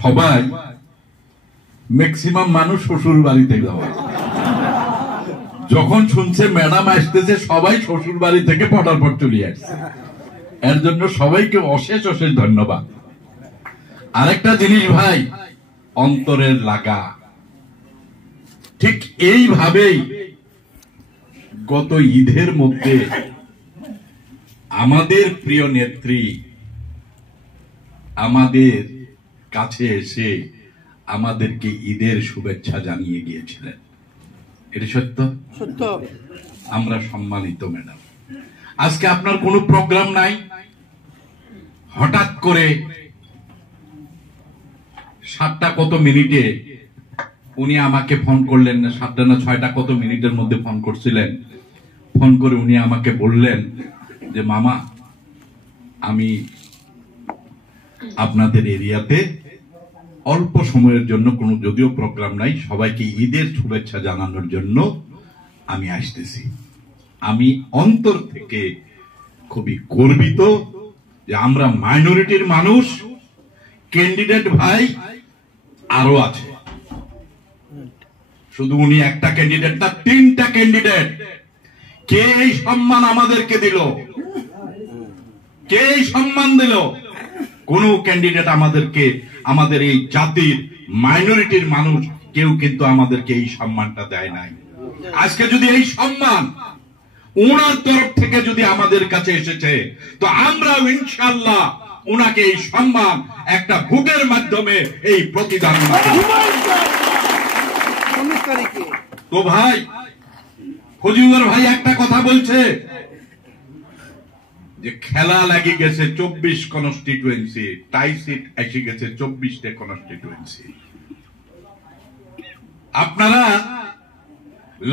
সবাই ম্যাক্সিমাম মানুষ শ্বশুর বাড়িতে যাওয়া, যখন শুনছে ম্যাডাম আসতেছে সবাই শ্বশুর বাড়ি থেকে পটারপট চলে আসছে। এর জন্য সবাইকে অশেষ অশেষ ধন্যবাদ। আরেকটা জিনিস ভাই, অন্তরের লাগা। ঠিক এইভাবেই গত ঈদের মধ্যে আমাদের প্রিয় নেত্রী আমাদের কাছে এসে আমাদেরকে ঈদের শুভেচ্ছা জানিয়ে গিয়েছিলেন। এটা সত্য সত্য, আমরা সম্মানিত ম্যাডাম। আজকে আপনার কোনো প্রোগ্রাম নাই, হঠাৎ করে 7টা কত মিনিটে উনি আমাকে ফোন করলেন, 7টা না 6টা কত মিনিটের মধ্যে ফোন করছিলেন। ফোন করে উনি আমাকে বললেন যে মামা, আমি আপনাদের এরিয়াতে অল্প সময়ের জন্য, কোনো যদিও প্রোগ্রাম নাই, সবাইকে ঈদের শুভেচ্ছা জানানোর জন্য আমি আসতেছি। আমি অন্তর থেকে খুবই গর্বিত যে আমরা মাইনরিটির মানুষ, ক্যান্ডিডেট ভাই আরো আছে, শুধু উনি একটা ক্যান্ডিডেট না, 3টা ক্যান্ডিডেট। কে এই সম্মান আমাদেরকে দিল? কে এই সম্মান দিল? কোন ক্যান্ডিডেট আমাদেরকে, আমাদের এই জাতির মাইনরিটির মানুষ কেউ কিন্তু আমাদেরকে এই সম্মানটা দেয় নাই। আজকে যদি এই সম্মান ওনার তরফ থেকে যদি আমাদের কাছে এসেছে, তো আমরাও ইনশাআল্লাহ ওনাকে এই সম্মান একটা ভোটের মাধ্যমে এই প্রতিদান। তো ভাই ফজিউর ভাই একটা কথা বলছে যে খেলা লাগি গেছে 24 কনস্টিটুয়েন্সি, টাই সিট এসে গেছে 24টা কনস্টিটুয়েন্সি। আপনারা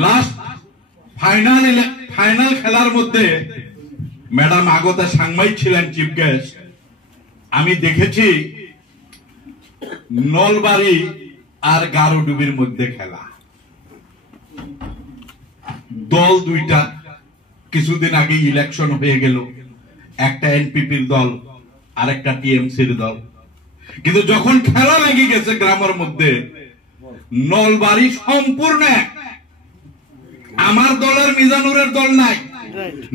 লাস্ট ফাইনাল খেলার মধ্যে ম্যাডাম আগতা সাংবাদিক ছিলেন, চিফ গেস্ট। আমি দেখেছি নলবাড়ি আর গারোডুবির মধ্যে খেলা, দল দুইটা। কিছুদিন আগে ইলেকশন হয়ে গেল, একটা এনপিপির দল আর একটা টিএমসির দল। কিন্তু যখন খেলা লেগে গেছে গ্রামের মধ্যে, নলবাড়ি সম্পূর্ণ আমার দলের, মিজানুরের দল নাই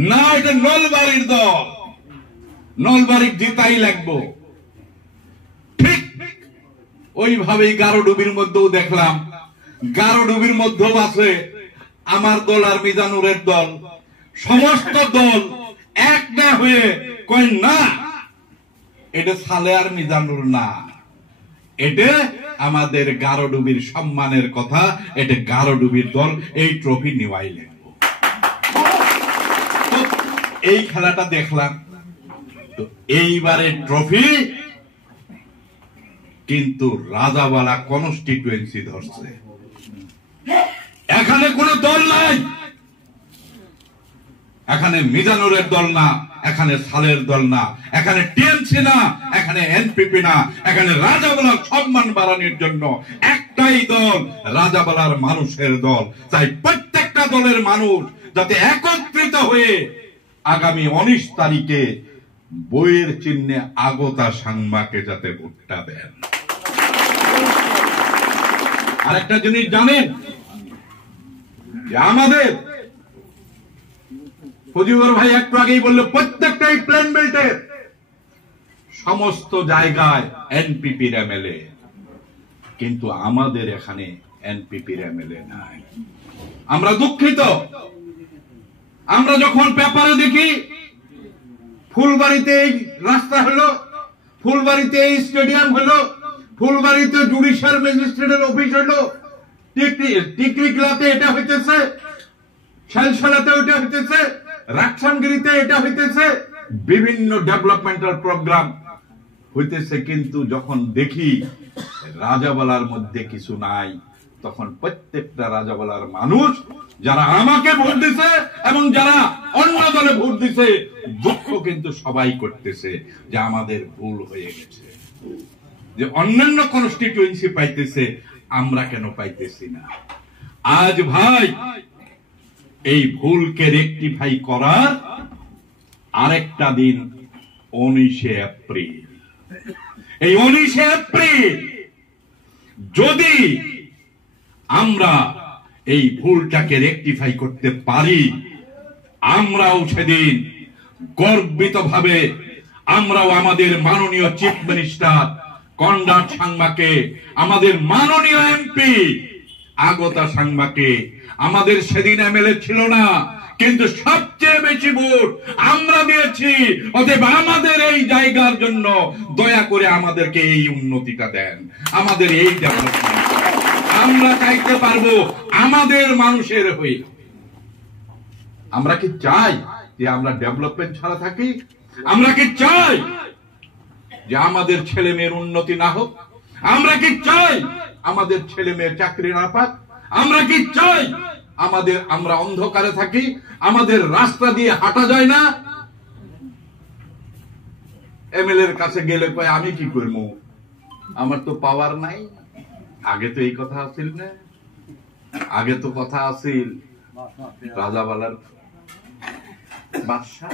না, এটা নলবাড়ির দল। নলবাড়ির জিতাই লাগবো। ঠিক ওইভাবেই গারোডুবির মধ্যেও দেখলাম, গারোডুবির মধ্যেও আছে আমার দল আর মিজানুরের দল। সমস্ত দল এক না হয়ে কয় না, এটা সালে আর মিজানুর না, এটা আমাদের গারোডুবির সম্মানের কথা, এটা গারোডুবির দল, এই ট্রফি নেওয়াই লাগবে। এই খেলাটা দেখলাম। তো এইবারে ট্রফি কিন্তু রাজাবালা কনস্টিটুয়েন্সি ধরছে। এখানে কোন দল নাই, এখানে মিজানুরের দল না, এখানে সালের দল না, এখানে টিএমসি না, এখানে এনপিপি না, এখানে রাজাবালার সম্মান বাড়ানোর জন্য একটাই দল, রাজাবালার মানুষের দল। তাই প্রত্যেকটা দলের মানুষ যাতে একত্রিত হয়ে আগামী 19 তারিখে বইয়ের চিহ্নে আগতা সাংমাকে যাতে ভোটটা দেন। আরেকটা জিনিস জানেন যে আমাদের ফজিউর ভাই একটু আগেই বললো, প্রত্যেকটাই প্ল্যান বেল্টের সমস্ত জায়গায় এনপিপির এমএলএ, কিন্তু আমাদের এখানে এনপিপির এমএলএ নাই। আমরা দুঃখিত। আমরা যখন পেপারে দেখি ফুলবাড়িতে এই রাস্তা হলো, ফুলবাড়িতে এই স্টেডিয়াম হলো, ফুলবাড়িতে জুডিশিয়াল ম্যাজিস্ট্রেটের অফিস হলো, টিকরিকলাতে এটা হইতেছে, শালশালাতে ওটা হইতেছে, রাকসানগিরিতে এটা হইতেছে, বিভিন্ন ডেভেলপমেন্টাল প্রোগ্রাম হইতেছে, কিন্তু যখন দেখি রাজাবালার মধ্যে কিছু নাই, তখন প্রত্যেকটা রাজাবালার মানুষ যারা আমাকে ভোট দিছে এবং যারা অন্য দলে ভোট দিছে, দুঃখ কিন্তু সবাই করতেছে যে আমাদের ভুল হয়ে গেছে, যে অন্যান্য কনস্টিটুয়েন্সি পাইতেছে, আমরা কেন পাইতেছি না। আজ ভাই এই ভুলকে রেকটিফাই করার আরেকটা দিন 19 এপ্রিল। এই 19 এপ্রিল যদি আমরা এই ভুলটাকে রেকটিফাই করতে পারি, আমরাও সেদিন গর্বিতভাবে আমরাও আমাদের মাননীয় চিফ মিনিস্টার কনরাড সাংমাকে, আমাদের মাননীয় এমপি আগতা সাংমাকে, আমাদের সেদিন এমএলএ ছিল না, কিন্তু সবচেয়ে বেশি ভোট আমরা দিয়েছি। অতএব আমাদের এই জায়গার জন্য দয়া করে আমাদেরকে এই উন্নতিটা দেন, আমাদের এই ডেভেলপমেন্ট আমরা চাইতে পারবো আমাদের মানুষের হয়ে। আমরা কি চাই যে আমরা ডেভেলপমেন্ট ছাড়া থাকি? আমরা কি চাই যে আমাদের ছেলে মেয়ের উন্নতি না হোক? আমরা কি চাই আমাদের ছেলে মেয়ের চাকরি না পাক? আমরা কি চাই আমরা অন্ধকারে থাকি, আমাদের রাস্তা দিয়ে হাঁটা যায় না? এমএলএ এর কাছে গেলে কয় আমি কি করবো, আমার তো পাওয়ার নাই। আগে তো এই কথা আসিল না, আগে তো কথা আসিল রাজাবালার বাদশা,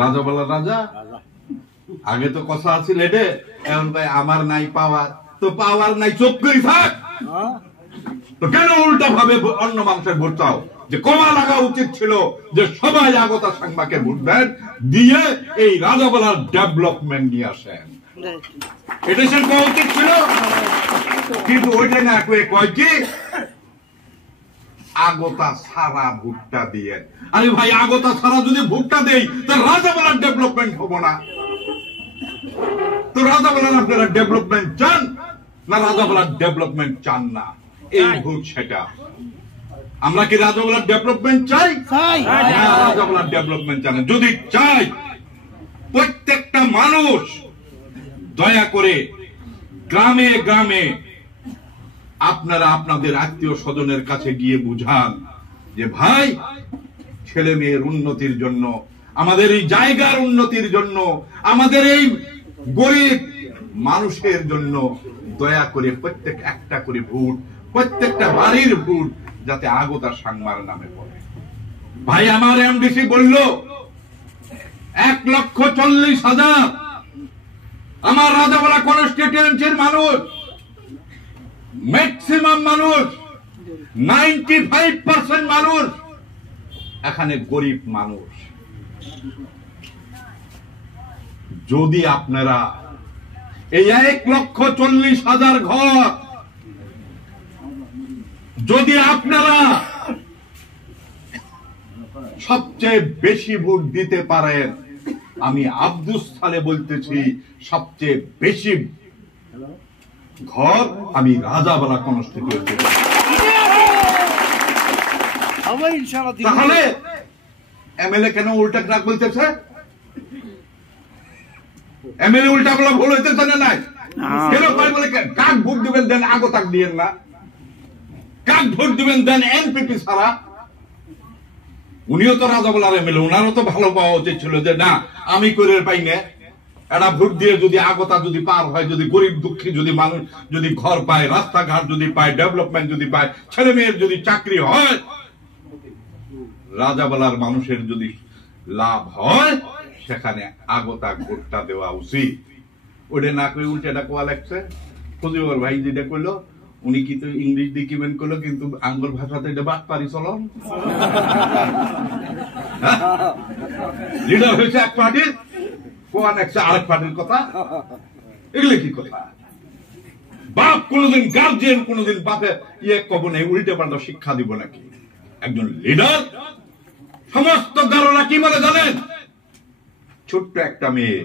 রাজাবালার রাজা, আগে তো কথা আসিল এটে। এখন ভাই আমার নাই পাওয়ার, তো পাওয়ার নাই চোখ করে থাক, তো কেন উল্টা ভাবে অন্য মানুষের ভোট চাও? যে কমা লাগা উচিত ছিল যে সবাই আগতা সাংমাকে ভোট দেন, দিয়ে এই রাজাবালার ডেভেলপমেন্ট নিয়ে আসেন, এটা সে করা উচিত ছিল। কিন্তু ওইটা না কয় কি আগতা সারা ভোটটা দিয়ে। আরে ভাই, আগতা সারা যদি ভোটটা দেই তো রাজাবালার ডেভেলপমেন্ট হবো না? তো রাজাবালার আপনারা ডেভেলপমেন্ট চান না রাজাবালার ডেভেলপমেন্ট চান না? এই ভোট সেটা। আমরা কি রাজাবালার ডেভেলপমেন্ট চাই? রাজাবালার ডেভেলপমেন্ট চান। যদি চাই প্রত্যেকটা মানুষ দয়া করে গ্রামে গ্রামে আপনারা আপনাদের আত্মীয় স্বজনের কাছে গিয়ে বুঝান যে ভাই, ছেলে মেয়ের উন্নতির জন্য, আমাদের এই জায়গার উন্নতির জন্য, আমাদের এই গরিব মানুষের জন্য দয়া করে প্রত্যেক একটা করে ভোট, প্রত্যেকটা বাড়ির ভোট যাতে আগতা সাংমার নামে পড়ে। ভাই, আমার এমডিসি বলল 1,40,000 আমার রাজাবালা কনস্টিটিউয়েন্সির মানুষ, ম্যাক্সিমাম মানুষ 95% মানুষ এখানে গরিব মানুষ। যদি আপনারা এই 1,40,000 ঘর যদি আপনারা সবচেয়ে বেশি ভোট দিতে পারেন, আমি আব্দুস সালে বলতেছি সবচেয়ে বেশি ঘর আমি রাজাবালা কনস্টিটিউয়েন্সি। তাহলে এমএলএ কেন উল্টা ট্রাক বলতেছে? এমএলএ উল্টা বলা ভুল হইতেছে না? নাই কেন বলে কাক ভোট দিবেন দেন আগতাক দিয়েন না, কাক ভোট দিবেন দেন এনপিপি ছাড়া। উনিও তো রাজাবালার এমএলএ, উনারও তো ভালো পাওয়া উচিত ছিল যে না আমি করে পাই না, এটা ভোট দিয়ে যদি আগতা যদি পার হয়, যদি গরিব দুঃখী যদি মানুষ যদি ঘর পায়, রাস্তাঘাট যদি পায়, ডেভেলপমেন্ট যদি পায়, ছেলে মেয়ের যদি চাকরি হয়, রাজাবালার মানুষের যদি লাভ হয়, সেখানে আগতা ভোটটা দেওয়া উচিত। ওটা না করে উল্টাটা কোয়া লাগছে। ফজিবর ভাই যেটা করলো, উনি কিন্তু ইংলিশ দিয়ে কিমেন্ট করলো, কিন্তু আঙ্গুল ভাষাতে এটা বাদ পারি চলন। লিডার হয়েছে এক পার্টির, কোয়ান একটা আরেক পার্টির কথা, এগুলো কি কথা? বাপ কোনদিন গার্জিয়ান কোনদিন বাপে কব নেই, উল্টে পাল্টা শিক্ষা দিব নাকি? একজন লিডার সমস্ত গারোরা কি বলে জানেন? ছোট্ট একটা মেয়ে,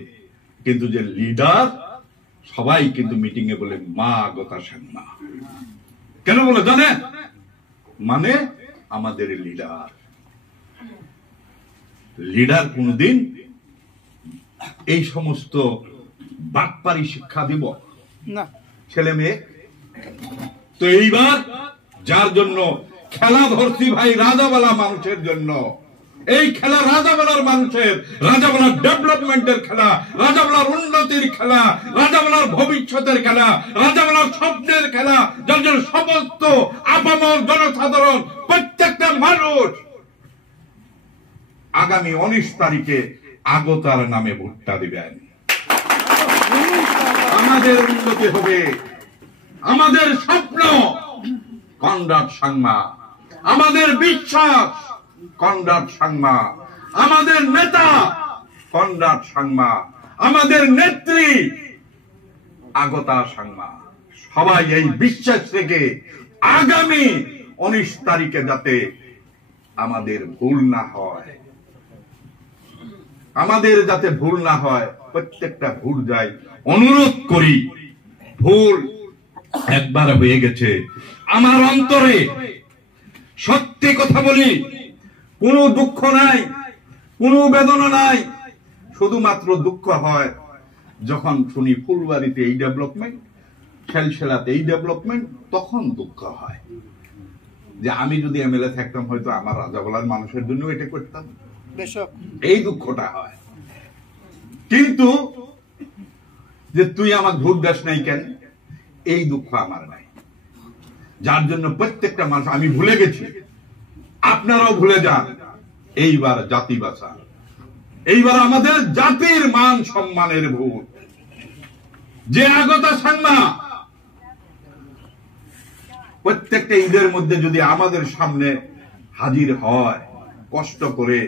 কিন্তু যে লিডার সবাই কিন্তু মিটিং এ বলে মা আগতা সাংমা। কেন বলে জানেন? মানে আমাদের লিডার, লিডার কোনদিন এই সমস্ত বাটপারি শিক্ষা দিব না ছেলে মেয়ে। তো এইবার যার জন্য খেলা ধরছি ভাই, রাজাবালা মানুষের জন্য, এই খেলা রাজাবালার মানুষের, রাজাবালার ডেভেলপমেন্টের খেলা, রাজাবালার উন্নতির খেলা, রাজাবালার ভবিষ্যতের খেলা, রাজাবালার স্বপ্নের খেলা, যার জন্য সমস্ত আপামর জনসাধারণ প্রত্যেকটা মানুষ আগামী 19 তারিখে আগতার নামে ভোটটা দিবেন। আমার আমাদের উন্নতি হবে। আমাদের স্বপ্ন কনরাড সাংমা, আমাদের বিশ্বাস কনরাড সাংমা, আমাদের নেতা কনরাড সাংমা, আমাদের নেত্রী আগতা সাংমা। সবাই এই বিশ্বাস থেকে আগামী 19 তারিখে যাতে আমাদের ভুল না হয়, আমাদের যাতে ভুল না হয়, প্রত্যেকটা ভুল যায় অনুরোধ করি। ভুল একবার হয়ে গেছে, আমার অন্তরে সত্যি কথা বলি, কোনো দুঃখ নাই, কোনো বেদনা নাই, শুধুমাত্র দুঃখ হয় যখন শুনি ফুলবাড়িতে এই ডেভেলপমেন্ট, শেলশেলাতে এই ডেভেলপমেন্ট, তখন দুঃখ হয় যে আমি যদি এমএলএ থাকতাম হয়তো আমার রাজাগোলার মানুষের জন্য এটা করতাম, এই দুঃখটা হয়। কিন্তু যে তুই আমার ভোট দাস নাই কেন, এই দুঃখ আমার নাই। যার জন্য প্রত্যেকটা মানুষ, আমি ভুলে গেছি, আপনারাও ভুলে যান। এইবার জাতি বাঁচা, এইবার আমাদের জাতির মান সম্মানের ভোট। যে আগতা সাংমা প্রত্যেকটা ঈদের মধ্যে যদি আমাদের সামনে হাজির হয়, কষ্ট করে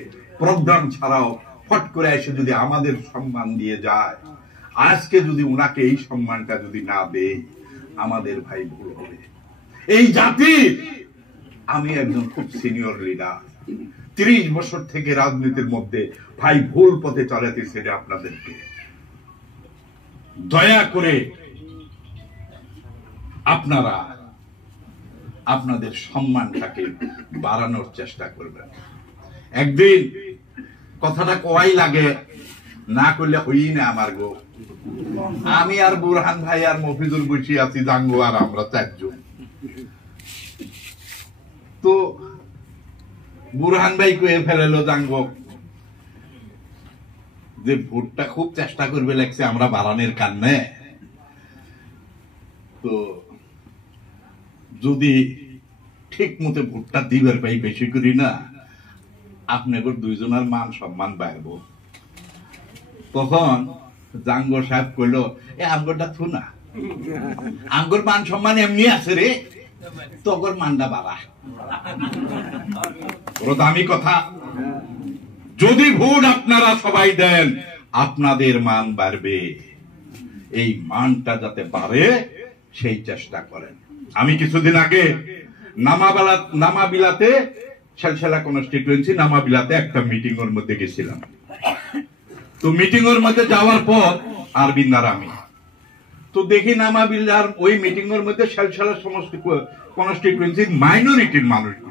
প্রোগ্রাম ছাড়াও ফট করে এসে যদি আমাদের সম্মান দিয়ে যায়, আজকে যদি উনাকে এই সম্মানটা যদি না দেই, আমাদের ভাই ভুল হবে। এই জাতির আমি একজন খুব সিনিয়র লিডার, 30 বছর থেকে রাজনীতির মধ্যে ভাই ভুল পথে চালাতেছে। আপনাদেরকে দয়া করে আপনারা আপনাদের সম্মানটাকে বাড়ানোর চেষ্টা করবেন। একদিন কথাটা কওয়াই লাগে, না করলে হই না আমার গো। আমি আর বুরহান ভাই আর মফিজুল বসে আছি, জাঙ্গো আর আমরা 4 জন। তো বুরহান ভাই কয়ে ফেলেলো জাঙ্গো যে ভোটটা খুব চেষ্টা করবে লাগছে আমরা বাড়ানোর কারণে, তো যদি ঠিক মতো ভোটটা দিবার পাই বেশি করি না, আপনাদের 2 জনের মান সম্মান বাড়ব। তখন জাঙ্গো সাহেব কইলো, এ আমগরটা থু না, আমগর মান সম্মান এমনি আছে রে, তোর মানটা বাড়া। দামি কথা। যদি ভোট আপনারা সবাই দেন, আপনাদের মান বাড়বে। এই মানটা যাতে বাড়ে সেই চেষ্টা করেন। আমি কিছুদিন আগে নামাবিলাতে, শেলশেলা কনস্টিটুয়েন্সি নামাবিলাতে একটা মিটিং এর মধ্যে গেছিলাম। তো মিটিং এর মধ্যে যাওয়ার পর আরবিন্দার আমি তো দেখি নামাবিলার ওই মিটিং এর মধ্যে শেলশেলা সমস্ত কনস্টিটুয়েন্সির মাইনরিটির মানুষগুলো